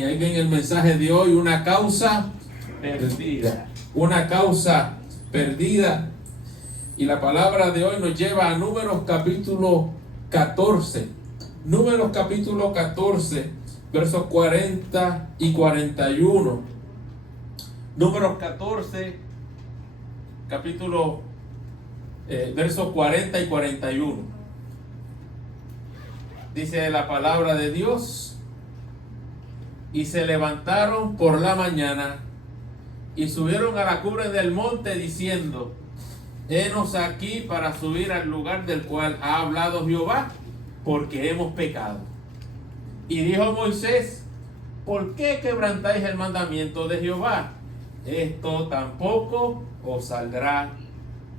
Y ahí ven el mensaje de hoy, una causa perdida. Una causa perdida. Y la palabra de hoy nos lleva a Números capítulo 14. Números capítulo 14, versos 40 y 41. Números 14, capítulo, versos 40 y 41. Dice la palabra de Dios: y se levantaron por la mañana y subieron a la cumbre del monte diciendo: henos aquí para subir al lugar del cual ha hablado Jehová, porque hemos pecado. Y dijo Moisés: ¿por qué quebrantáis el mandamiento de Jehová? Esto tampoco os saldrá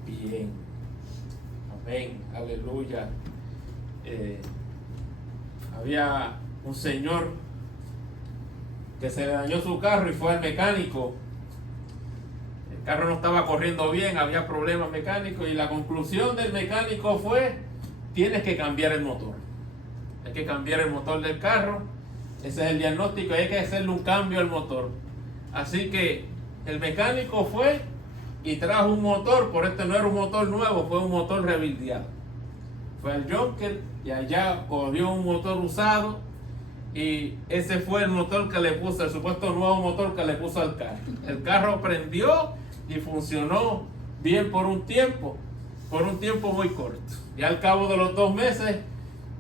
bien. Amén, aleluya. Había un señor que se le dañó su carro y fue al mecánico. El carro no estaba corriendo bien, había problemas mecánicos, y la conclusión del mecánico fue: tienes que cambiar el motor. Hay que cambiar el motor del carro. Ese es el diagnóstico, hay que hacerle un cambio al motor. Así que el mecánico fue y trajo un motor, por este no era un motor nuevo, fue un motor rebildeado. Fue al Jonker y allá cogió un motor usado, y ese fue el motor que le puso, el supuesto nuevo motor que le puso al carro. El carro prendió y funcionó bien por un tiempo muy corto. Y al cabo de los 2 meses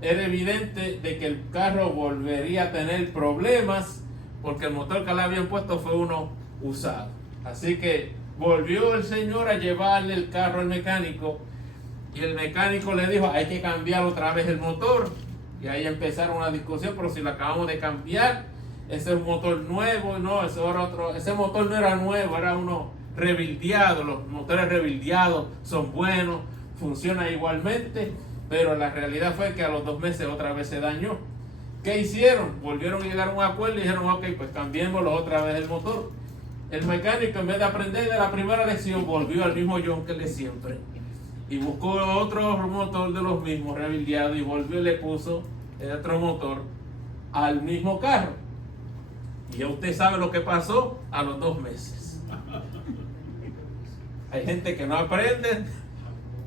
era evidente de que el carro volvería a tener problemas, porque el motor que le habían puesto fue uno usado. Así que volvió el señor a llevarle el carro al mecánico, y el mecánico le dijo: hay que cambiar otra vez el motor. Y ahí empezaron una discusión: pero si lo acabamos de cambiar, ese es un motor nuevo. No, ese era otro, ese motor no era nuevo, era uno rebildeado. Los motores rebildeados son buenos, funcionan igualmente, pero la realidad fue que a los 2 meses otra vez se dañó. ¿Qué hicieron? Volvieron a llegar a un acuerdo y dijeron: ok, pues cambiémoslo otra vez el motor. El mecánico, en vez de aprender de la primera lección, volvió al mismo Jonker de siempre y buscó otro motor de los mismos rebildeados, y volvió y le puso el otro motor al mismo carro. Y ya usted sabe lo que pasó a los 2 meses. Hay gente que no aprende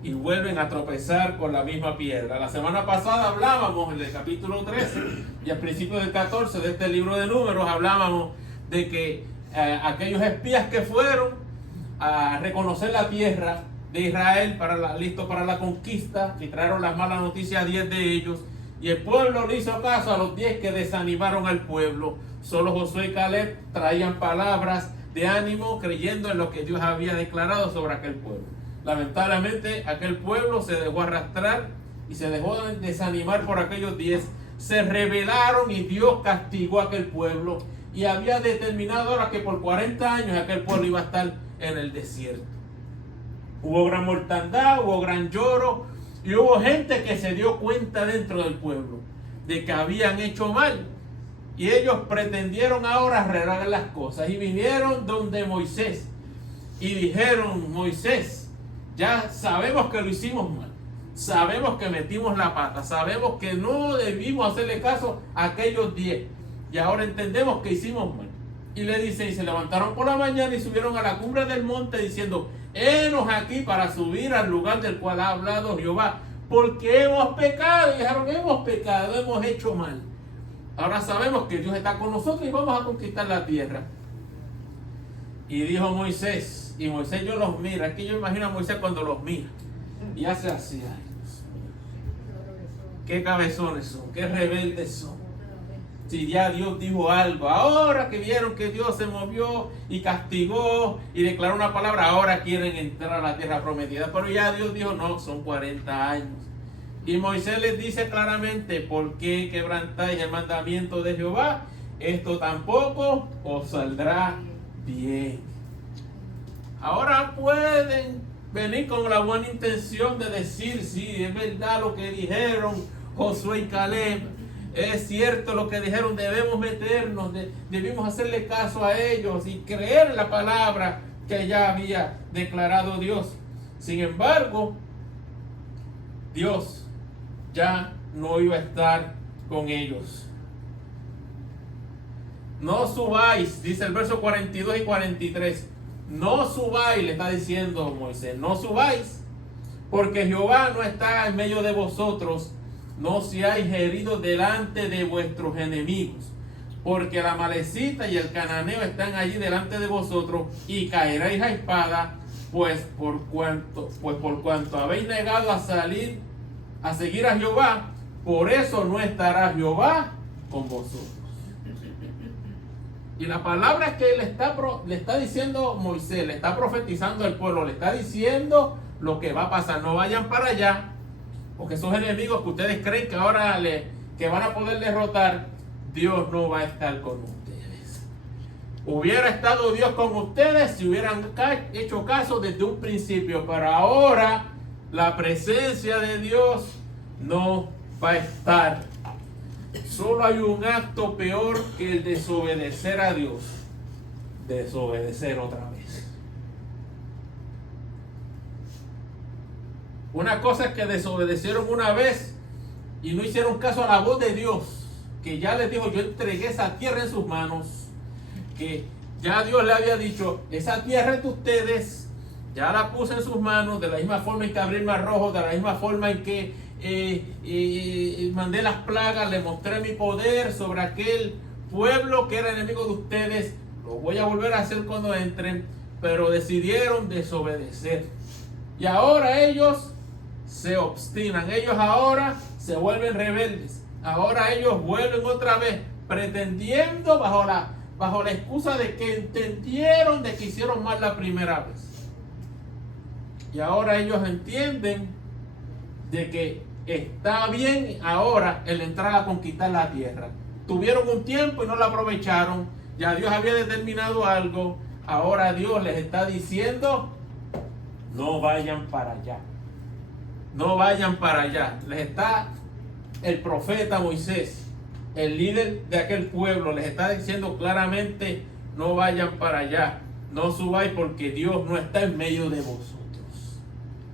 y vuelven a tropezar con la misma piedra. La semana pasada hablábamos en el capítulo 13 y al principio del 14 de este libro de Números, hablábamos de que aquellos espías que fueron a reconocer la tierra de Israel listo para la conquista, y trajeron las malas noticias a 10 de ellos, y el pueblo le hizo caso a los 10 que desanimaron al pueblo. Solo Josué y Caleb traían palabras de ánimo, creyendo en lo que Dios había declarado sobre aquel pueblo. Lamentablemente aquel pueblo se dejó arrastrar y se dejó desanimar por aquellos 10. Se rebelaron y Dios castigó a aquel pueblo, y había determinado ahora que por 40 años aquel pueblo iba a estar en el desierto. Hubo gran mortandad, hubo gran lloro, y hubo gente que se dio cuenta dentro del pueblo de que habían hecho mal, y ellos pretendieron ahora arreglar las cosas, y vinieron donde Moisés y dijeron: Moisés, ya sabemos que lo hicimos mal, sabemos que metimos la pata, sabemos que no debimos hacerle caso a aquellos 10, y ahora entendemos que hicimos mal. Y le dice: y se levantaron por la mañana y subieron a la cumbre del monte diciendo: henos aquí para subir al lugar del cual ha hablado Jehová, porque hemos pecado. Y dijeron: hemos pecado, hemos hecho mal. Ahora sabemos que Dios está con nosotros y vamos a conquistar la tierra. Y dijo Moisés, y Moisés yo los mira, es que yo imagino a Moisés cuando los mira y hace así: ay, Dios mío, qué cabezones son, qué rebeldes son. Si ya Dios dijo algo, ahora que vieron que Dios se movió y castigó y declaró una palabra, ahora quieren entrar a la tierra prometida. Pero ya Dios dijo: no, son 40 años. Y Moisés les dice claramente: ¿por qué quebrantáis el mandamiento de Jehová? Esto tampoco os saldrá bien. Ahora pueden venir con la buena intención de decir: sí, es verdad lo que dijeron Josué y Caleb. Es cierto lo que dijeron, debemos meternos, debimos hacerle caso a ellos y creer en la palabra que ya había declarado Dios. Sin embargo, Dios ya no iba a estar con ellos. no subáis, dice el verso 42 y 43, no subáis, le está diciendo Moisés, no subáis, porque Jehová no está en medio de vosotros, no seáis heridos delante de vuestros enemigos, porque el amalecita y el cananeo están allí delante de vosotros, y caeréis a espada, pues por cuanto habéis negado a seguir a Jehová, por eso no estará Jehová con vosotros. Y la palabra que le está diciendo Moisés, le está profetizando al pueblo, le está diciendo lo que va a pasar. No vayan para allá, porque esos enemigos que ustedes creen que ahora que van a poder derrotar, Dios no va a estar con ustedes. Hubiera estado Dios con ustedes si hubieran hecho caso desde un principio, pero ahora la presencia de Dios no va a estar. Solo hay un acto peor que el desobedecer a Dios: desobedecer otra vez. Una cosa es que desobedecieron una vez y no hicieron caso a la voz de Dios, que ya les dijo: yo entregué esa tierra en sus manos, que ya Dios le había dicho: esa tierra es de ustedes, ya la puse en sus manos, de la misma forma en que abrí el mar rojo, de la misma forma en que mandé las plagas, le mostré mi poder sobre aquel pueblo que era enemigo de ustedes. Lo voy a volver a hacer cuando entren, pero decidieron desobedecer. Y ahora ellos se obstinan, ellos ahora se vuelven rebeldes. Ahora ellos vuelven otra vez pretendiendo bajo la excusa de que entendieron de que hicieron mal la primera vez. Y ahora ellos entienden de que está bien ahora el entrar a conquistar la tierra. Tuvieron un tiempo y no lo aprovecharon. Ya Dios había determinado algo. Ahora Dios les está diciendo: no vayan para allá. No vayan para allá. Les está el profeta Moisés, el líder de aquel pueblo, les está diciendo claramente: no vayan para allá. No subáis, porque Dios no está en medio de vosotros.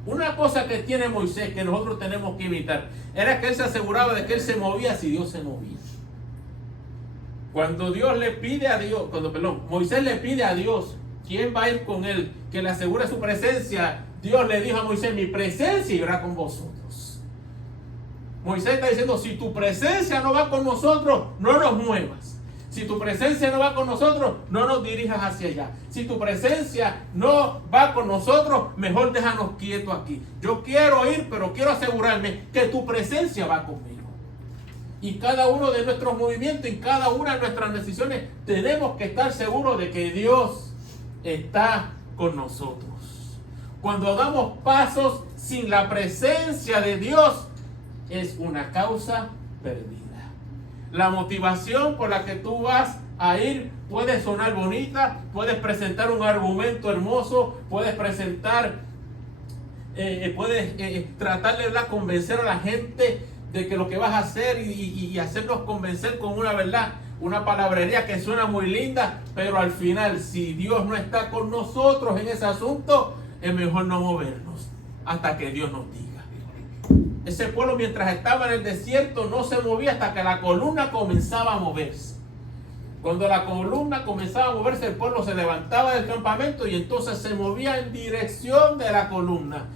Una cosa que tiene Moisés que nosotros tenemos que imitar era que él se aseguraba de que él se movía si Dios se movía. Cuando Moisés le pide a Dios quién va a ir con él, que le asegure su presencia, Dios le dijo a Moisés: mi presencia irá con vosotros. Moisés está diciendo: si tu presencia no va con nosotros, no nos muevas. Si tu presencia no va con nosotros, no nos dirijas hacia allá. Si tu presencia no va con nosotros, mejor déjanos quietos aquí. Yo quiero ir, pero quiero asegurarme que tu presencia va conmigo. Y cada uno de nuestros movimientos, en cada una de nuestras decisiones, tenemos que estar seguros de que Dios está con nosotros. Cuando damos pasos sin la presencia de Dios, es una causa perdida. La motivación por la que tú vas a ir puede sonar bonita, puedes presentar un argumento hermoso, puedes tratar de convencer a la gente de que lo que vas a hacer y hacerlos convencer con una verdad, una palabrería que suena muy linda, pero al final, si Dios no está con nosotros en ese asunto, es mejor no movernos hasta que Dios nos diga. Ese pueblo, mientras estaba en el desierto, no se movía hasta que la columna comenzaba a moverse. Cuando la columna comenzaba a moverse, el pueblo se levantaba del campamento y entonces se movía en dirección de la columna.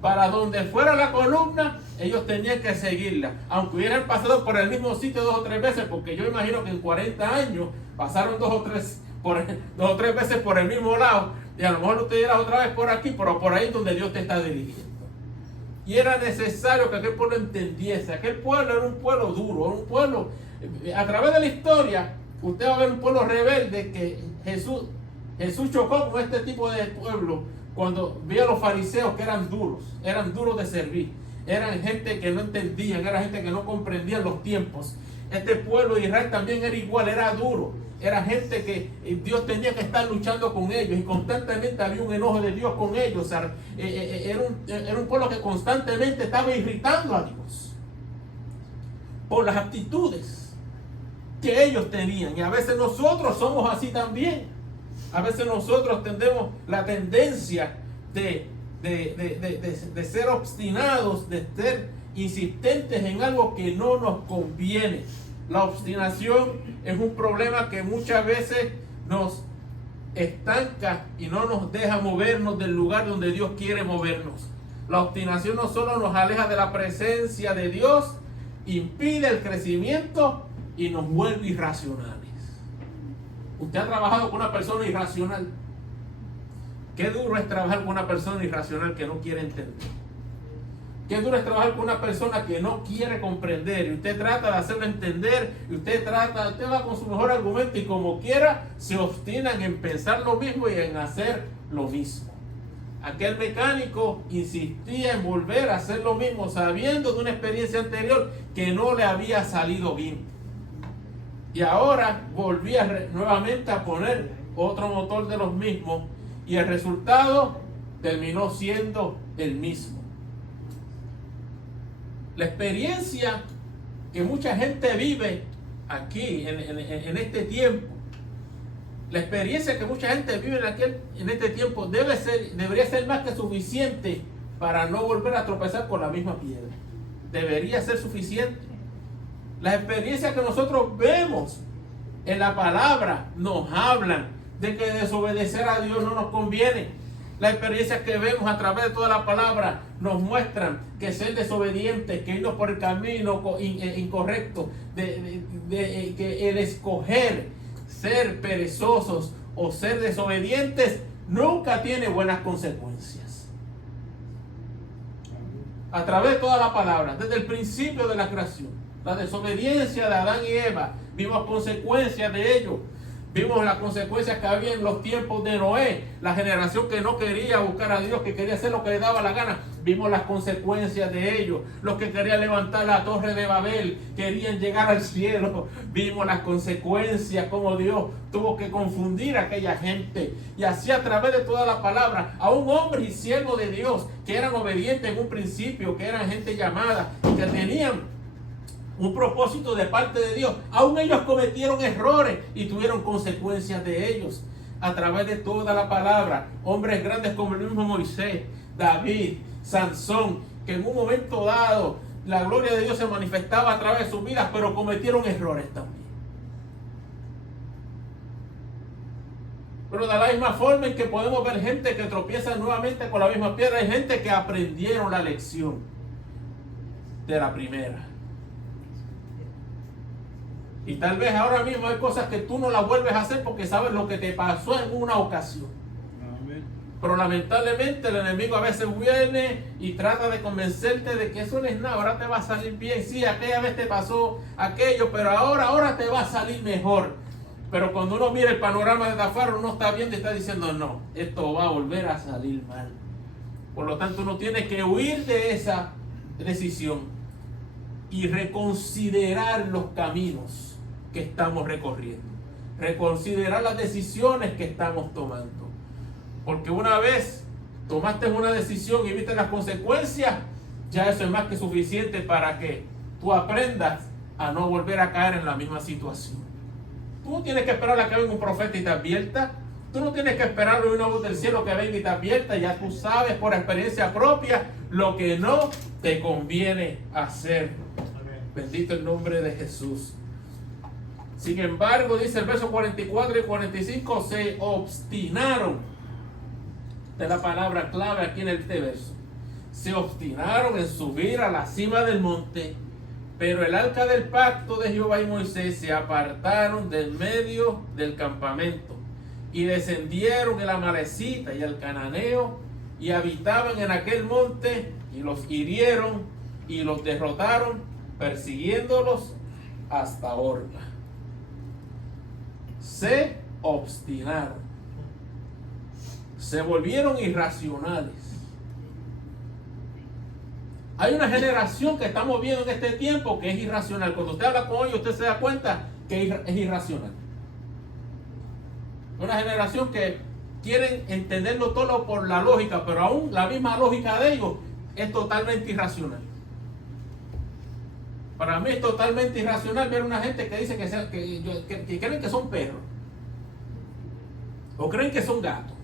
Para donde fuera la columna, ellos tenían que seguirla. Aunque hubieran pasado por el mismo sitio 2 o 3 veces, porque yo imagino que en 40 años pasaron 2 o 3 veces por el mismo lado. Y a lo mejor usted irá otra vez por aquí, pero por ahí es donde Dios te está dirigiendo. Y era necesario que aquel pueblo entendiese. Aquel pueblo era un pueblo duro, era un pueblo, a través de la historia, usted va a ver un pueblo rebelde que Jesús chocó con este tipo de pueblo cuando vio a los fariseos que eran duros de servir. Eran gente que no entendían, era gente que no comprendía los tiempos. Este pueblo de Israel también era igual, era duro. Era gente que Dios tenía que estar luchando con ellos y constantemente había un enojo de Dios con ellos. O sea, era un pueblo que constantemente estaba irritando a Dios por las actitudes que ellos tenían. Y a veces nosotros somos así también. A veces nosotros tenemos la tendencia de ser obstinados, de ser insistentes en algo que no nos conviene. La obstinación es un problema que muchas veces nos estanca y no nos deja movernos del lugar donde Dios quiere movernos. La obstinación no solo nos aleja de la presencia de Dios, impide el crecimiento y nos vuelve irracionales. Usted ha trabajado con una persona irracional. Qué duro es trabajar con una persona irracional que no quiere entender. Qué duro es trabajar con una persona que no quiere comprender. Y usted trata de hacerlo entender. Y usted va con su mejor argumento. Y como quiera, se obstinan en pensar lo mismo y en hacer lo mismo. Aquel mecánico insistía en volver a hacer lo mismo, sabiendo de una experiencia anterior que no le había salido bien. Y ahora volvía nuevamente a poner otro motor de los mismos. Y el resultado terminó siendo el mismo. La experiencia que mucha gente vive aquí en este tiempo, la experiencia que mucha gente vive en este tiempo debería ser más que suficiente para no volver a tropezar con la misma piedra. Debería ser suficiente. Las experiencias que nosotros vemos en la palabra nos hablan de que desobedecer a Dios no nos conviene. Las experiencias que vemos a través de toda la palabra nos muestran que ser desobedientes, que irnos por el camino incorrecto, que el escoger ser perezosos o ser desobedientes nunca tiene buenas consecuencias. A través de toda la palabra, desde el principio de la creación, la desobediencia de Adán y Eva, vimos consecuencias de ello. Vimos las consecuencias que había en los tiempos de Noé, la generación que no quería buscar a Dios, que quería hacer lo que le daba la gana. Vimos las consecuencias de ello. Los que querían levantar la torre de Babel, querían llegar al cielo. Vimos las consecuencias, como Dios tuvo que confundir a aquella gente. Y así a través de toda la palabra, a un hombre y siervo de Dios, que eran obedientes en un principio, que eran gente llamada, que tenían un propósito de parte de Dios. Aún ellos cometieron errores y tuvieron consecuencias de ellos. A través de toda la palabra, hombres grandes como el mismo Moisés, David, Sansón, que en un momento dado la gloria de Dios se manifestaba a través de sus vidas, pero cometieron errores también. Pero de la misma forma en que podemos ver gente que tropieza nuevamente con la misma piedra, hay gente que aprendieron la lección de la primera. Y tal vez ahora mismo hay cosas que tú no las vuelves a hacer porque sabes lo que te pasó en una ocasión. Amén. Pero lamentablemente el enemigo a veces viene y trata de convencerte de que eso no es nada, ahora te va a salir bien. Sí, aquella vez te pasó aquello, pero ahora te va a salir mejor. Pero cuando uno mira el panorama de afuera, uno está viendo y está diciendo, no, esto va a volver a salir mal. Por lo tanto, uno tiene que huir de esa decisión y reconsiderar los caminos que estamos recorriendo, reconsiderar las decisiones que estamos tomando, porque una vez tomaste una decisión y viste las consecuencias, ya eso es más que suficiente para que tú aprendas a no volver a caer en la misma situación. Tú no tienes que esperar a que venga un profeta y te advierta, tú no tienes que esperar una voz del cielo que venga y te advierta, ya tú sabes por experiencia propia lo que no te conviene hacer. Bendito el nombre de Jesús. Sin embargo, dice el verso 44 y 45, se obstinaron. Esta es la palabra clave aquí en este verso. Se obstinaron en subir a la cima del monte, pero el arca del pacto de Jehová y Moisés se apartaron del medio del campamento y descendieron el amalecita y el cananeo y habitaban en aquel monte y los hirieron y los derrotaron, persiguiéndolos hasta Orma. Se obstinaron, se volvieron irracionales. Hay una generación que estamos viendo en este tiempo que es irracional. Cuando usted habla con ellos, usted se da cuenta que es irracional. Una generación que quieren entenderlo todo por la lógica, pero aún la misma lógica de ellos es totalmente irracional. Para mí es totalmente irracional ver una gente que dice que creen que son perros. O creen que son gatos.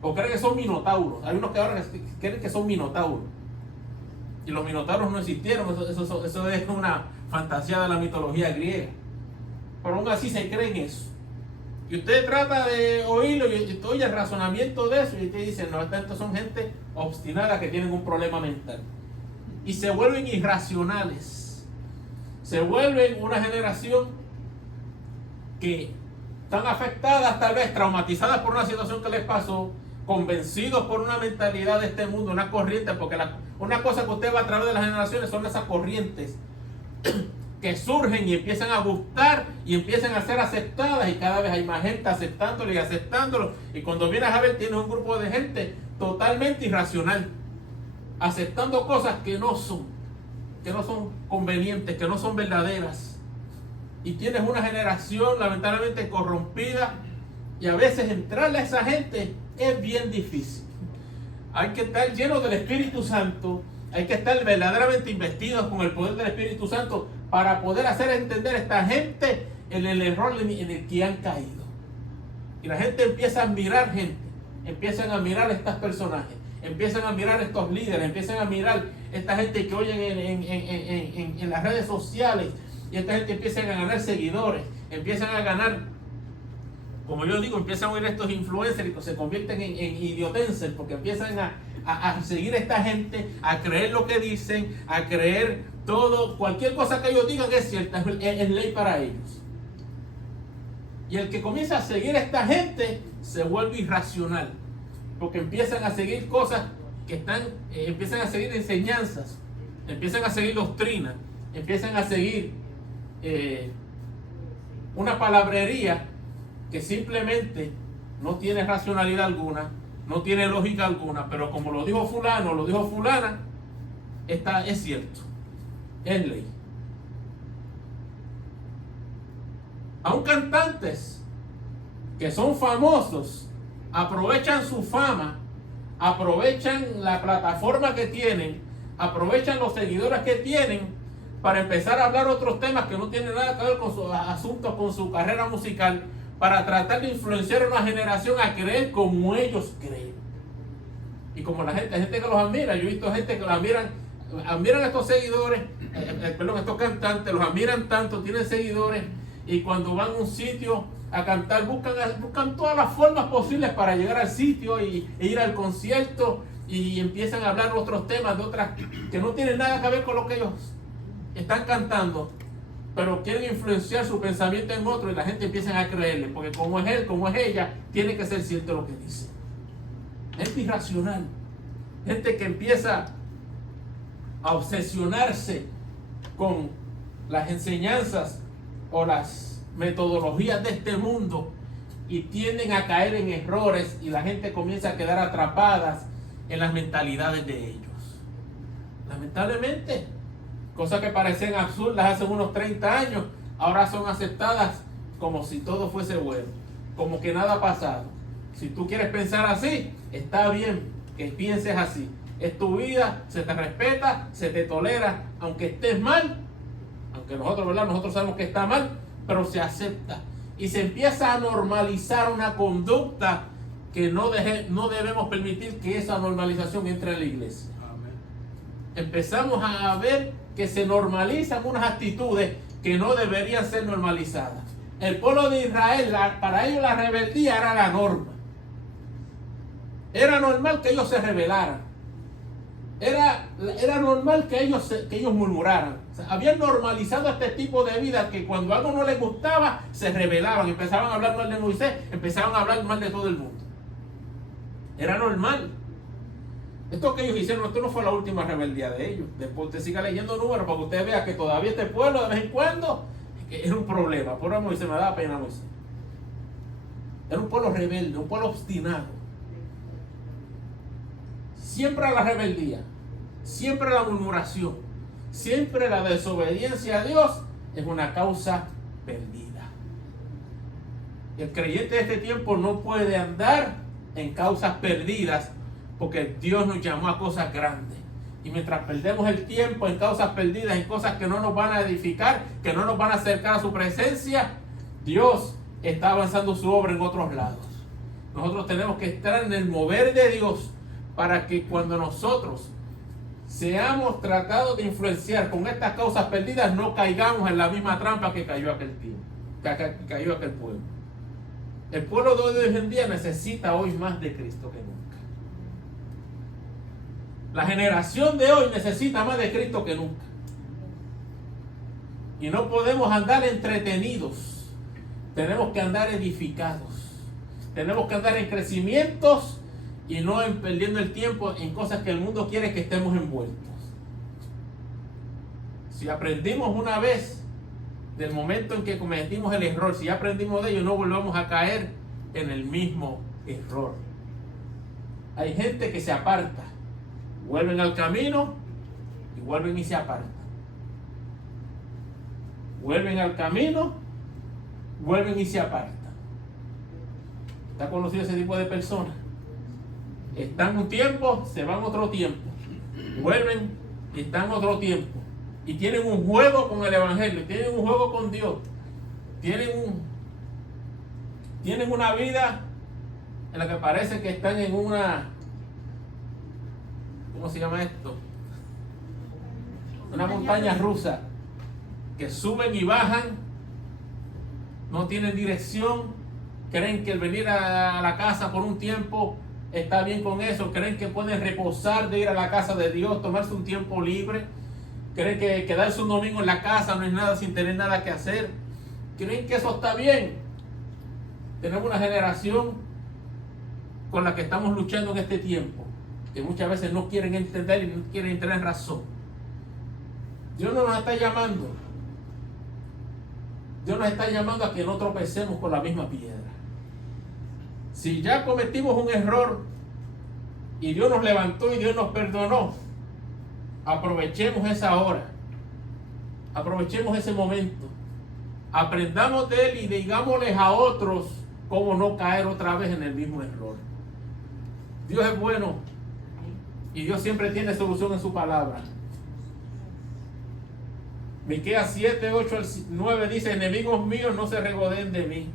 O creen que son minotauros. Hay unos que ahora creen que son minotauros. Y los minotauros no existieron. Eso es una fantasía de la mitología griega. Pero aún así se cree en eso. Y usted trata de oírlo y oye el razonamiento de eso y usted dice, no, estos son gente obstinada que tienen un problema mental. Y se vuelven irracionales. Se vuelven una generación que están afectadas, tal vez traumatizadas por una situación que les pasó, convencidos por una mentalidad de este mundo, una corriente, porque una cosa que usted va a través de las generaciones son esas corrientes que surgen y empiezan a gustar y empiezan a ser aceptadas, y cada vez hay más gente aceptándolo y aceptándolo, y cuando vienes a ver tienes un grupo de gente totalmente irracional, aceptando cosas que no son convenientes, que no son verdaderas, y tienes una generación lamentablemente corrompida, y a veces entrarle a esa gente es bien difícil. Hay que estar lleno del Espíritu Santo, hay que estar verdaderamente investidos con el poder del Espíritu Santo para poder hacer entender a esta gente en el error en el que han caído. Y la gente empieza a mirar empiezan a mirar a estos personajes, empiezan a mirar a estos líderes, empiezan a mirar a esta gente que oyen en las redes sociales, y esta gente empieza a ganar seguidores, empiezan a ganar, como yo digo, empiezan a oír a estos influencers y se convierten en idiotenses, porque empiezan a seguir a esta gente, a creer lo que dicen, a creer todo, cualquier cosa que ellos digan es cierta, es ley para ellos. Y el que comienza a seguir a esta gente se vuelve irracional, porque empiezan a seguir cosas que empiezan a seguir enseñanzas, empiezan a seguir doctrinas, empiezan a seguir una palabrería que simplemente no tiene racionalidad alguna, no tiene lógica alguna, pero como lo dijo fulano, lo dijo fulana, es cierto, es ley. Aún cantantes que son famosos aprovechan su fama, aprovechan la plataforma que tienen, aprovechan los seguidores que tienen para empezar a hablar otros temas que no tienen nada que ver con sus asuntos, con su carrera musical, para tratar de influenciar a una generación a creer como ellos creen. Y como hay gente que los admira, yo he visto gente que los admiran a estos seguidores, estos cantantes, los admiran tanto, tienen seguidores, y cuando van a un sitio a cantar, buscan todas las formas posibles para llegar al sitio e ir al concierto, y empiezan a hablar otros temas de otras que no tienen nada que ver con lo que ellos están cantando, pero quieren influenciar su pensamiento en otro, y la gente empieza a creerle, porque como es él, como es ella, tiene que ser cierto lo que dice. Gente irracional, gente que empieza a obsesionarse con las enseñanzas o las metodologías de este mundo, y tienden a caer en errores, y la gente comienza a quedar atrapadas en las mentalidades de ellos. Lamentablemente, cosas que parecían absurdas hace unos 30 años, ahora son aceptadas como si todo fuese bueno, como que nada ha pasado. Si tú quieres pensar así, está bien que pienses así. Es tu vida, se te respeta, se te tolera, aunque estés mal, aunque nosotros sabemos que está mal, pero se acepta. Y se empieza a normalizar una conducta que no debemos permitir que esa normalización entre en la iglesia. Amén. Empezamos a ver que se normalizan unas actitudes que no deberían ser normalizadas. El pueblo de Israel, para ellos la rebeldía era la norma. Era normal que ellos se rebelaran. Era normal que ellos murmuraran. O sea, habían normalizado este tipo de vida, que cuando algo no les gustaba, se rebelaban, empezaban a hablar mal de Moisés, empezaban a hablar mal de todo el mundo. Era normal. Esto que ellos hicieron, esto no fue la última rebeldía de ellos. Después usted siga leyendo números para que usted vea que todavía este pueblo de vez en cuando era un problema. Por amor, se me da pena Moisés. Era un pueblo rebelde, un pueblo obstinado. Siempre la rebeldía, siempre la murmuración, siempre la desobediencia a Dios es una causa perdida. El creyente de este tiempo no puede andar en causas perdidas, porque Dios nos llamó a cosas grandes. Y mientras perdemos el tiempo en causas perdidas, en cosas que no nos van a edificar, que no nos van a acercar a su presencia, Dios está avanzando su obra en otros lados. Nosotros tenemos que estar en el mover de Dios, para que cuando nosotros seamos tratados de influenciar con estas causas perdidas, no caigamos en la misma trampa que cayó aquel tiempo, que cayó aquel pueblo. El pueblo de hoy en día necesita hoy más de Cristo que nunca. La generación de hoy necesita más de Cristo que nunca. Y no podemos andar entretenidos. Tenemos que andar edificados. Tenemos que andar en crecimientos y no perdiendo el tiempo en cosas que el mundo quiere que estemos envueltos. Si aprendimos una vez del momento en que cometimos el error, si aprendimos de ello, no volvamos a caer en el mismo error. Hay gente que se aparta, vuelven al camino y vuelven y se apartan. Vuelven al camino, vuelven y se apartan. ¿Está conocido ese tipo de personas? Están un tiempo, se van otro tiempo. Vuelven y están otro tiempo. Y tienen un juego con el Evangelio, tienen un juego con Dios. Tienen una vida en la que parece que están en una... ¿Cómo se llama esto? Una montaña rusa. Que suben y bajan, no tienen dirección, creen que el venir a la casa por un tiempo está bien con eso, creen que pueden reposar de ir a la casa de Dios, tomarse un tiempo libre, creen que quedarse un domingo en la casa no es nada sin tener nada que hacer, creen que eso está bien. Tenemos una generación con la que estamos luchando en este tiempo, que muchas veces no quieren entender y no quieren entrar en razón. Dios no nos está llamando. Dios nos está llamando a que no tropecemos con la misma piedra. Si ya cometimos un error y Dios nos levantó y Dios nos perdonó, aprovechemos esa hora, aprovechemos ese momento, aprendamos de Él y digámosles a otros cómo no caer otra vez en el mismo error. Dios es bueno y Dios siempre tiene solución en su palabra. Miqueas 7, 8 al 9 dice: enemigos míos, no se regodeen de mí,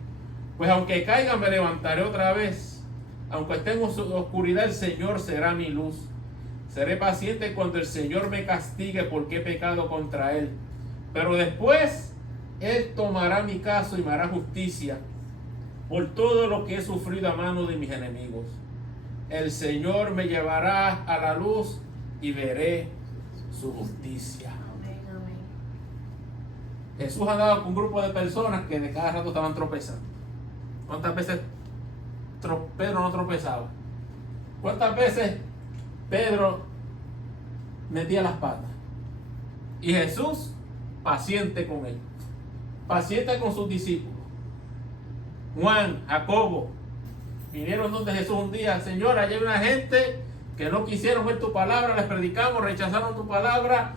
pues aunque caigan me levantaré otra vez, aunque esté en oscuridad el Señor será mi luz. Seré paciente cuando el Señor me castigue porque he pecado contra Él, pero después Él tomará mi caso y me hará justicia por todo lo que he sufrido a mano de mis enemigos. El Señor me llevará a la luz y veré su justicia. Jesús andaba con un grupo de personas que de cada rato estaban tropezando. ¿Cuántas veces Pedro no tropezaba? ¿Cuántas veces Pedro metía las patas? Y Jesús, paciente con él, paciente con sus discípulos. Juan, Jacobo, vinieron donde Jesús un día: Señor, allá hay una gente que no quisieron ver tu palabra, les predicamos, rechazaron tu palabra,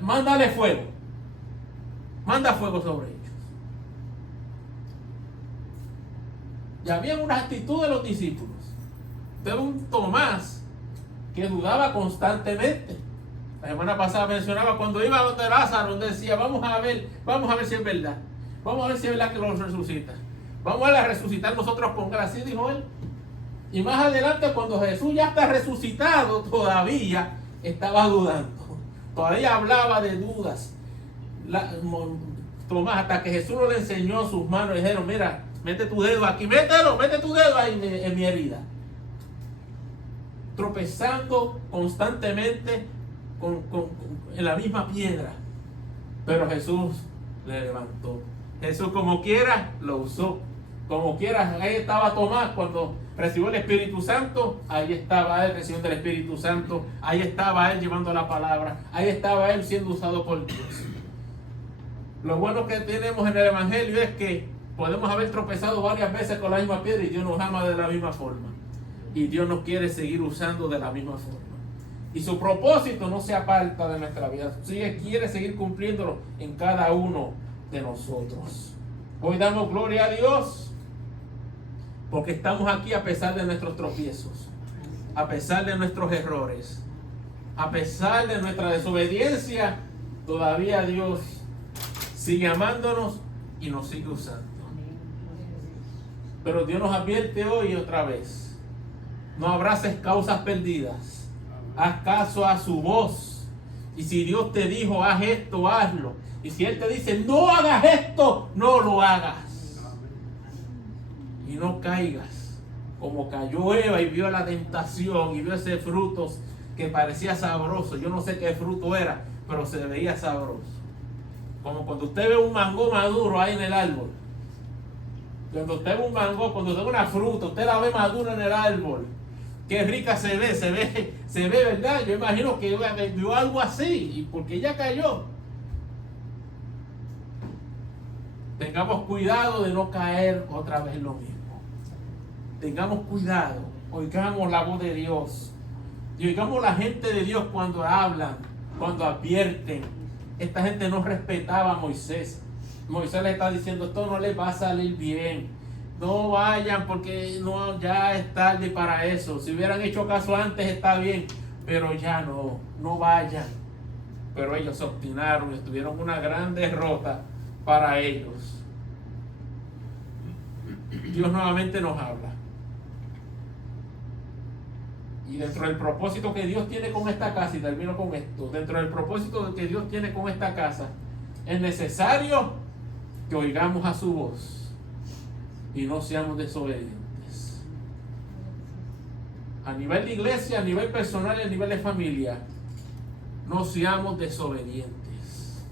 mándale fuego. Manda fuego sobre ellos. Y había una actitud de los discípulos. De un Tomás que dudaba constantemente. La semana pasada mencionaba cuando iba donde Lázaro, donde decía: vamos a ver si es verdad. Vamos a ver si es verdad que los resucita. Vamos a resucitar nosotros con gracia, dijo él. Y más adelante, cuando Jesús ya está resucitado, todavía estaba dudando. Todavía hablaba de dudas. Tomás, hasta que Jesús no le enseñó sus manos, le dijeron: mira, mete tu dedo aquí, mete tu dedo ahí en mi herida. Tropezando constantemente en la misma piedra. Pero Jesús le levantó. Jesús, como quiera, lo usó. Como quiera, ahí estaba Tomás cuando recibió el Espíritu Santo. Ahí estaba él recibiendo el Espíritu Santo. Ahí estaba él llevando la palabra. Ahí estaba él siendo usado por Dios. Lo bueno que tenemos en el Evangelio es que podemos haber tropezado varias veces con la misma piedra y Dios nos ama de la misma forma. Y Dios nos quiere seguir usando de la misma forma. Y su propósito no se aparta de nuestra vida. Quiere seguir cumpliéndolo en cada uno de nosotros. Hoy damos gloria a Dios porque estamos aquí a pesar de nuestros tropiezos, a pesar de nuestros errores, a pesar de nuestra desobediencia. Todavía Dios sigue amándonos y nos sigue usando. Pero Dios nos advierte hoy otra vez: no abraces causas perdidas, haz caso a su voz, Y si Dios te dijo, haz esto, hazlo. Y si Él te dice, no hagas esto, no lo hagas. Y no caigas como cayó Eva y vio la tentación y vio ese fruto que parecía sabroso. Yo no sé qué fruto era, pero se veía sabroso. Como cuando usted ve un mango maduro ahí en el árbol. Cuando usted ve un mango, cuando usted ve una fruta, usted la ve madura en el árbol. Qué rica se ve, ¿verdad? Yo imagino que vio algo así, y porque ya cayó. Tengamos cuidado de no caer otra vez lo mismo. Tengamos cuidado, oigamos la voz de Dios. Y oigamos la gente de Dios cuando hablan, cuando advierten. Esta gente no respetaba a Moisés. Moisés le está diciendo, esto no les va a salir bien. No vayan porque no, ya es tarde para eso. Si hubieran hecho caso antes está bien, pero ya no vayan. Pero ellos se obstinaron y tuvieron una gran derrota para ellos. Dios nuevamente nos habla. Y dentro del propósito que Dios tiene con esta casa, y termino con esto, dentro del propósito que Dios tiene con esta casa, es necesario que oigamos a su voz y no seamos desobedientes. A nivel de iglesia, a nivel personal y a nivel de familia, no seamos desobedientes.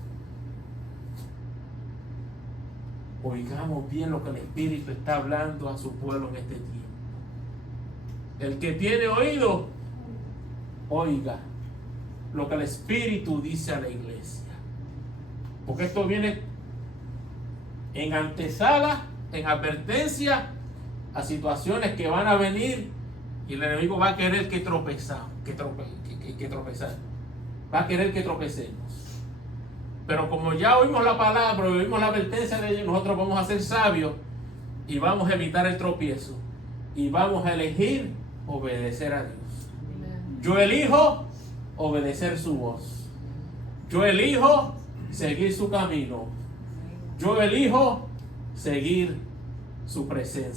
Oigamos bien lo que el Espíritu está hablando a su pueblo en este tiempo. El que tiene oído, oiga lo que el Espíritu dice a la iglesia. Porque esto viene en antesala, en advertencia a situaciones que van a venir y el enemigo va a querer que tropezar. Va a querer que tropecemos. Pero como ya oímos la palabra, oímos la advertencia de Dios, nosotros vamos a ser sabios y vamos a evitar el tropiezo. Y vamos a elegir obedecer a Dios. Yo elijo obedecer su voz. Yo elijo seguir su camino. Yo elijo seguir su presencia.